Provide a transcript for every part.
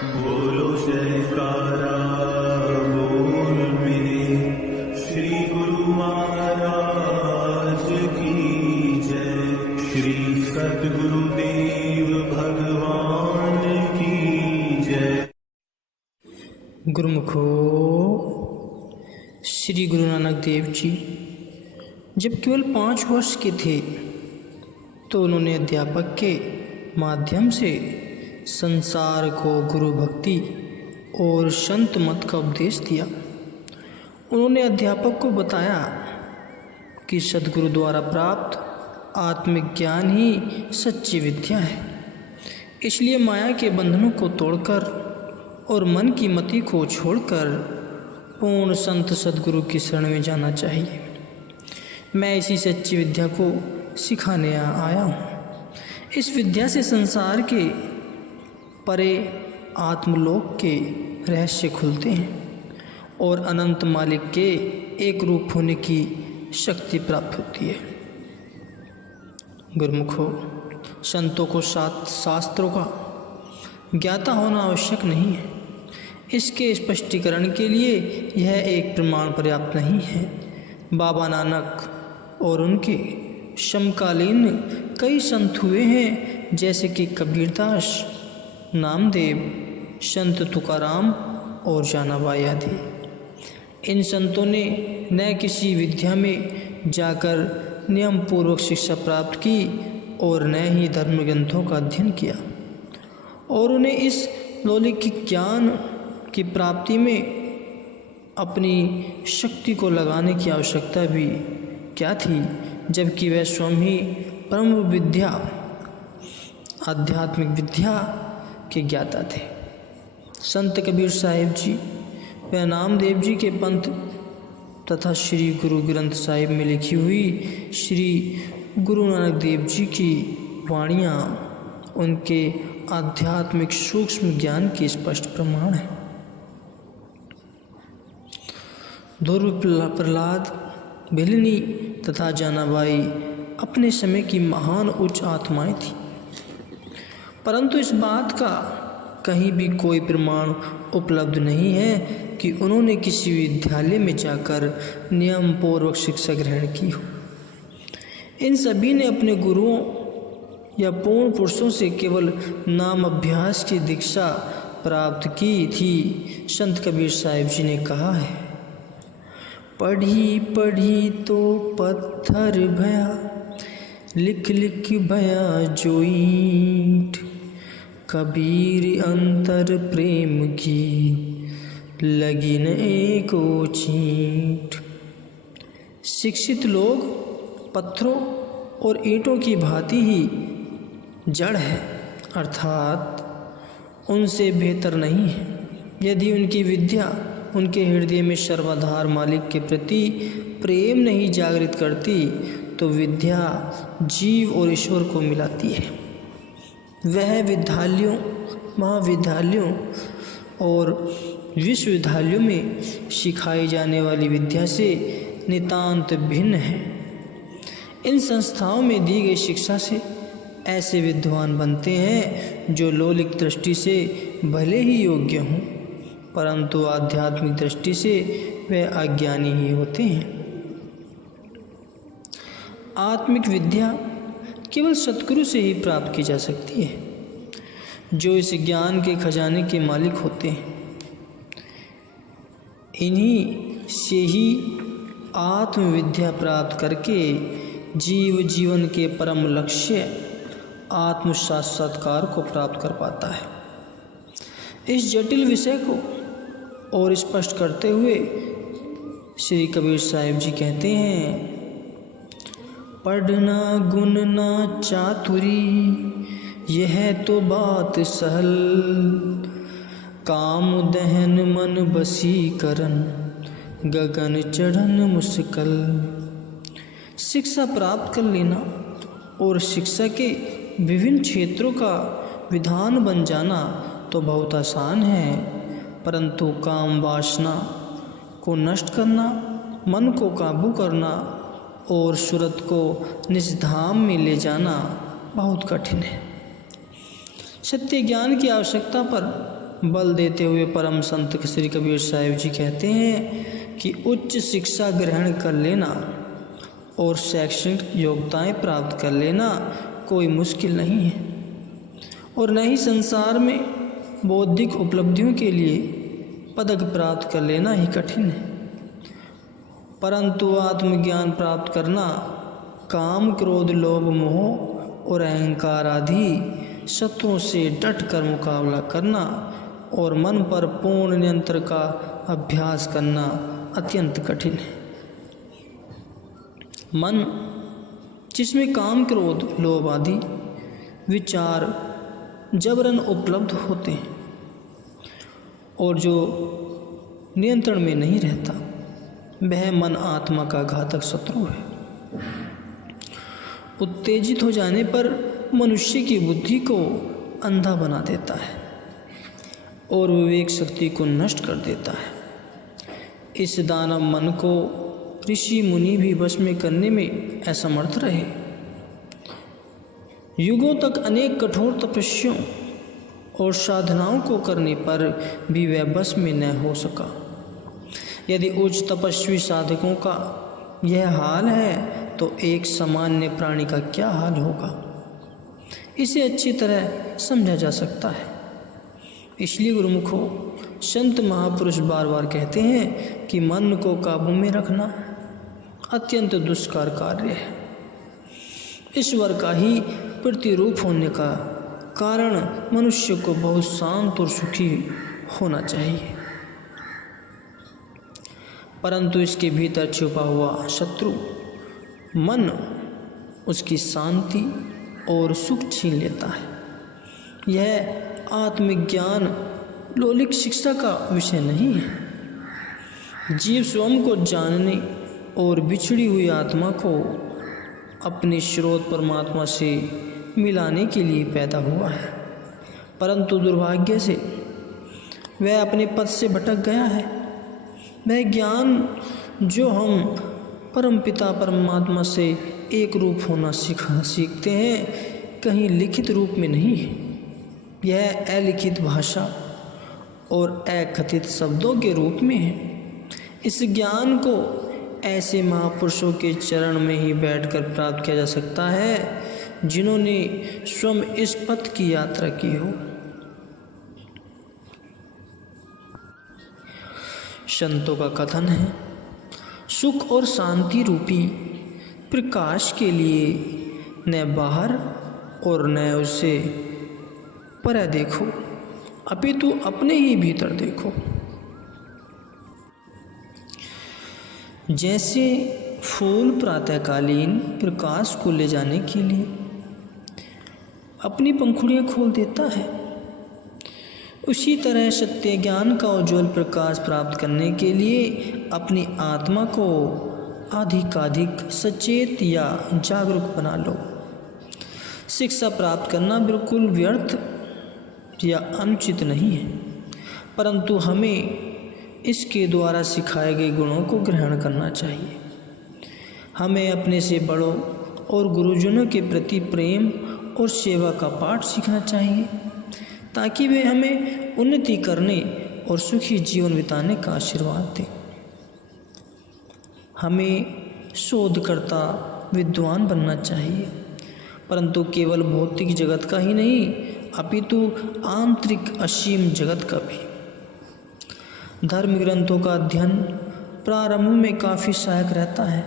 बोलो जयकारा बोल मेरे श्री गुरु महाराज की जय। श्री सद्गुरुदेव भगवान की जय। गुरुमुखो, श्री गुरु नानक देव जी जब केवल 5 वर्ष के थे तो उन्होंने अध्यापक के माध्यम से संसार को गुरु भक्ति और संत मत का उपदेश दिया। उन्होंने अध्यापक को बताया कि सद्गुरु द्वारा प्राप्त आत्मिक ज्ञान ही सच्ची विद्या है, इसलिए माया के बंधनों को तोड़कर और मन की मति को छोड़कर पूर्ण संत सद्गुरु की शरण में जाना चाहिए। मैं इसी सच्ची विद्या को सिखाने आया हूँ। इस विद्या से संसार के परे आत्मलोक के रहस्य खुलते हैं और अनंत मालिक के एक रूप होने की शक्ति प्राप्त होती है। गुरुमुखो, संतों को शास्त्रों का ज्ञाता होना आवश्यक नहीं है। इसके स्पष्टीकरण के लिए यह एक प्रमाण पर्याप्त नहीं है। बाबा नानक और उनके समकालीन कई संत हुए हैं, जैसे कि कबीरदास, नामदेव, संत तुकाराम और जानाबाई आदि। इन संतों ने न किसी विद्या में जाकर नियम पूर्वक शिक्षा प्राप्त की और न ही धर्म ग्रंथों का अध्ययन किया, और उन्हें इस लौकिक ज्ञान की प्राप्ति में अपनी शक्ति को लगाने की आवश्यकता भी क्या थी, जबकि वह स्वयं ही परम विद्या आध्यात्मिक विद्या के ज्ञाता थे। संत कबीर साहिब जी व नामदेव जी के पंथ तथा श्री गुरु ग्रंथ साहिब में लिखी हुई श्री गुरु नानक देव जी की वाणियाँ उनके आध्यात्मिक सूक्ष्म ज्ञान के स्पष्ट प्रमाण हैं। ध्रुव प्रहलाद, भिलनी तथा जानाबाई अपने समय की महान उच्च आत्माएं थीं, परंतु इस बात का कहीं भी कोई प्रमाण उपलब्ध नहीं है कि उन्होंने किसी विद्यालय में जाकर नियम पूर्वक शिक्षा ग्रहण की हो। इन सभी ने अपने गुरुओं या पूर्ण पुरुषों से केवल नाम अभ्यास की दीक्षा प्राप्त की थी। संत कबीर साहिब जी ने कहा है, पढ़ी पढ़ी तो पत्थर भया, लिख लिख भया जो ईंट, कबीर अंतर प्रेम की लगी न एको चींट। शिक्षित लोग पत्थरों और ईंटों की भांति ही जड़ है, अर्थात उनसे बेहतर नहीं है। यदि उनकी विद्या उनके हृदय में सर्वाधार मालिक के प्रति प्रेम नहीं जागृत करती तो विद्या जीव और ईश्वर को मिलाती है। वह विद्यालयों, महाविद्यालयों और विश्वविद्यालयों में सिखाई जाने वाली विद्या से नितांत भिन्न है। इन संस्थाओं में दी गई शिक्षा से ऐसे विद्वान बनते हैं जो लौकिक दृष्टि से भले ही योग्य हों, परंतु आध्यात्मिक दृष्टि से वे अज्ञानी ही होते हैं। आत्मिक विद्या केवल सद्गुरु से ही प्राप्त की जा सकती है, जो इस ज्ञान के खजाने के मालिक होते हैं। इन्हीं से ही आत्मविद्या प्राप्त करके जीव जीवन के परम लक्ष्य आत्म साक्षात्कार को प्राप्त कर पाता है। इस जटिल विषय को और स्पष्ट करते हुए श्री कबीर साहिब जी कहते हैं, पढ़ना गुण ना चातुरी यह तो बात सहल, काम दहन मन बसीकरण गगन चढ़न मुश्किल। शिक्षा प्राप्त कर लेना और शिक्षा के विभिन्न क्षेत्रों का विधान बन जाना तो बहुत आसान है, परंतु काम वासना को नष्ट करना, मन को काबू करना और सूरत को निजधाम में ले जाना बहुत कठिन है। सत्य ज्ञान की आवश्यकता पर बल देते हुए परम संत श्री कबीर साहिब जी कहते हैं कि उच्च शिक्षा ग्रहण कर लेना और शैक्षणिक योग्यताएं प्राप्त कर लेना कोई मुश्किल नहीं है और न ही संसार में बौद्धिक उपलब्धियों के लिए पदक प्राप्त कर लेना ही कठिन है, परंतु आत्मज्ञान प्राप्त करना काम, क्रोध, लोभ, मोह और अहंकार आदि शत्रुओं से डट कर मुकाबला करना और मन पर पूर्ण नियंत्रण का अभ्यास करना अत्यंत कठिन है। मन जिसमें काम, क्रोध, लोभ आदि विचार जबरन उपलब्ध होते हैं और जो नियंत्रण में नहीं रहता, वह मन आत्मा का घातक शत्रु है। उत्तेजित हो जाने पर मनुष्य की बुद्धि को अंधा बना देता है और विवेक शक्ति को नष्ट कर देता है। इस दानव मन को ऋषि मुनि भी वश में करने में असमर्थ रहे। युगों तक अनेक कठोर तपस्याओं और साधनाओं को करने पर भी वह बस में न हो सका। यदि उच्च तपस्वी साधकों का यह हाल है तो एक सामान्य प्राणी का क्या हाल होगा, इसे अच्छी तरह समझा जा सकता है। इसलिए गुरुमुखों, संत महापुरुष बार बार कहते हैं कि मन को काबू में रखना अत्यंत दुष्कर कार्य है। ईश्वर का ही प्रतिरूप होने का कारण मनुष्य को बहुत शांत और सुखी होना चाहिए, परंतु इसके भीतर छुपा हुआ शत्रु मन उसकी शांति और सुख छीन लेता है। यह आत्मज्ञान लौकिक शिक्षा का विषय नहीं है। जीव स्वयं को जानने और बिछड़ी हुई आत्मा को अपने स्रोत परमात्मा से मिलाने के लिए पैदा हुआ है, परंतु दुर्भाग्य से वह अपने पथ से भटक गया है। वह ज्ञान जो हम परमपिता परमात्मा से एक रूप होना सीखते हैं, कहीं लिखित रूप में नहीं है। यह अलिखित भाषा और अकथित शब्दों के रूप में है। इस ज्ञान को ऐसे महापुरुषों के चरण में ही बैठकर प्राप्त किया जा सकता है जिन्होंने स्वयं इस पथ की यात्रा की हो। संतों का कथन है, सुख और शांति रूपी प्रकाश के लिए न बाहर और न उससे पर देखो, अपितु अपने ही भीतर देखो। जैसे फूल प्रातःकालीन प्रकाश को ले जाने के लिए अपनी पंखुड़ियाँ खोल देता है, उसी तरह सत्य ज्ञान का उज्ज्वल प्रकाश प्राप्त करने के लिए अपनी आत्मा को अधिकाधिक सचेत या जागरूक बना लो। शिक्षा प्राप्त करना बिल्कुल व्यर्थ या अनुचित नहीं है, परंतु हमें इसके द्वारा सिखाए गए गुणों को ग्रहण करना चाहिए। हमें अपने से बड़ों और गुरुजनों के प्रति प्रेम और सेवा का पाठ सीखना चाहिए, ताकि वे हमें उन्नति करने और सुखी जीवन बिताने का आशीर्वाद दें। हमें शोधकर्ता विद्वान बनना चाहिए, परंतु केवल भौतिक जगत का ही नहीं, अपितु आंतरिक असीम जगत का भी। धर्म ग्रंथों का अध्ययन प्रारंभ में काफ़ी सहायक रहता है,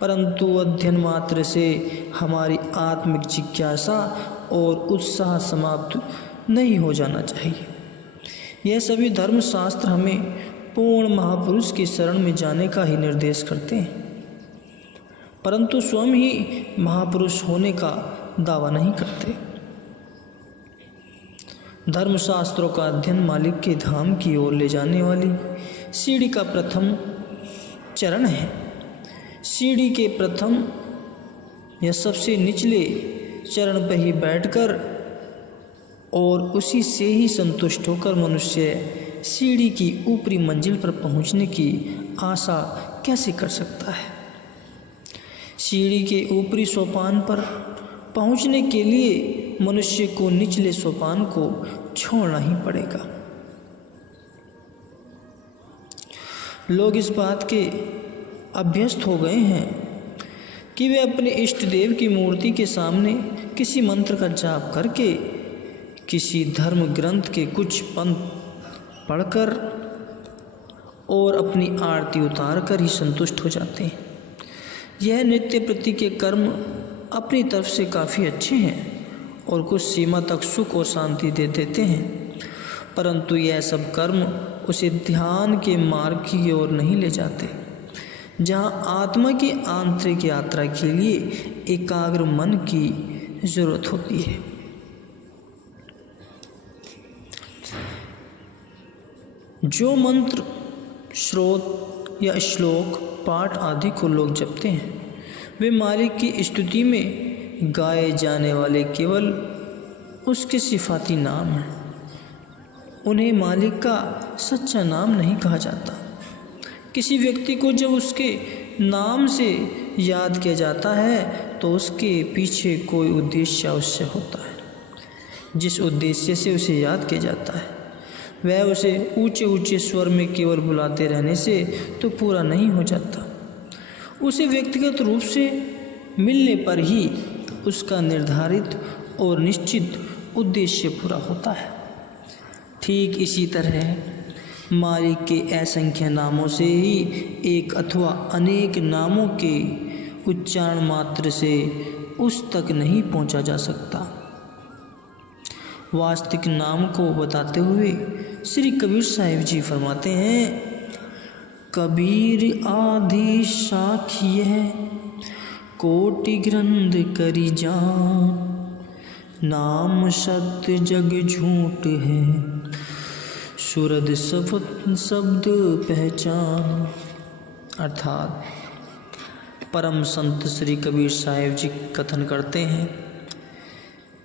परंतु अध्ययन मात्र से हमारी आत्मिक जिज्ञासा और उत्साह समाप्त नहीं हो जाना चाहिए। यह सभी धर्मशास्त्र हमें पूर्ण महापुरुष की शरण में जाने का ही निर्देश करते हैं, परंतु स्वयं ही महापुरुष होने का दावा नहीं करते। धर्मशास्त्रों का अध्ययन मालिक के धाम की ओर ले जाने वाली सीढ़ी का प्रथम चरण है। सीढ़ी के प्रथम या सबसे निचले चरण पर ही बैठकर और उसी से ही संतुष्ट होकर मनुष्य सीढ़ी की ऊपरी मंजिल पर पहुंचने की आशा कैसे कर सकता है। सीढ़ी के ऊपरी सोपान पर पहुंचने के लिए मनुष्य को निचले सोपान को छोड़ना ही पड़ेगा। लोग इस बात के अभ्यस्त हो गए हैं कि वे अपने इष्ट देव की मूर्ति के सामने किसी मंत्र का जाप करके, किसी धर्म ग्रंथ के कुछ पंथ पढ़कर और अपनी आरती उतार कर ही संतुष्ट हो जाते हैं। यह नित्य प्रति के कर्म अपनी तरफ से काफ़ी अच्छे हैं और कुछ सीमा तक सुख और शांति दे देते हैं, परंतु यह सब कर्म उसे ध्यान के मार्ग की ओर नहीं ले जाते, जहाँ आत्मा की आंतरिक यात्रा के लिए एकाग्र मन की जरूरत होती है। जो मंत्र, श्रोत या श्लोक, पाठ आदि को लोग जपते हैं, वे मालिक की स्तुति में गाए जाने वाले केवल उसके सिफाती नाम हैं। उन्हें मालिक का सच्चा नाम नहीं कहा जाता। किसी व्यक्ति को जब उसके नाम से याद किया जाता है तो उसके पीछे कोई उद्देश्य अवश्य होता है। जिस उद्देश्य से उसे याद किया जाता है वह उसे ऊंचे ऊंचे स्वर में केवल बुलाते रहने से तो पूरा नहीं हो जाता। उसे व्यक्तिगत रूप से मिलने पर ही उसका निर्धारित और निश्चित उद्देश्य पूरा होता है। ठीक इसी तरह मालिक के असंख्य नामों से ही एक अथवा अनेक नामों के उच्चारण मात्र से उस तक नहीं पहुंचा जा सकता। वास्तविक नाम को बताते हुए श्री कबीर साहिब जी फरमाते हैं, कबीर आदि साखी है कोटि ग्रंथ करी जान, नाम सत्य जग झूठ है सुरद शब्द पहचान। अर्थात परम संत श्री कबीर साहिब जी कथन करते हैं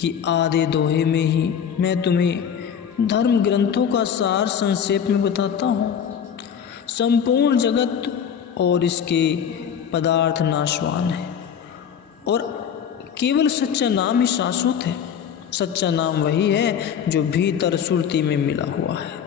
कि आधे दोहे में ही मैं तुम्हें धर्म ग्रंथों का सार संक्षेप में बताता हूँ। संपूर्ण जगत और इसके पदार्थ नाशवान है और केवल सच्चा नाम ही शाश्वत है। सच्चा नाम वही है जो भीतर सुरती में मिला हुआ है।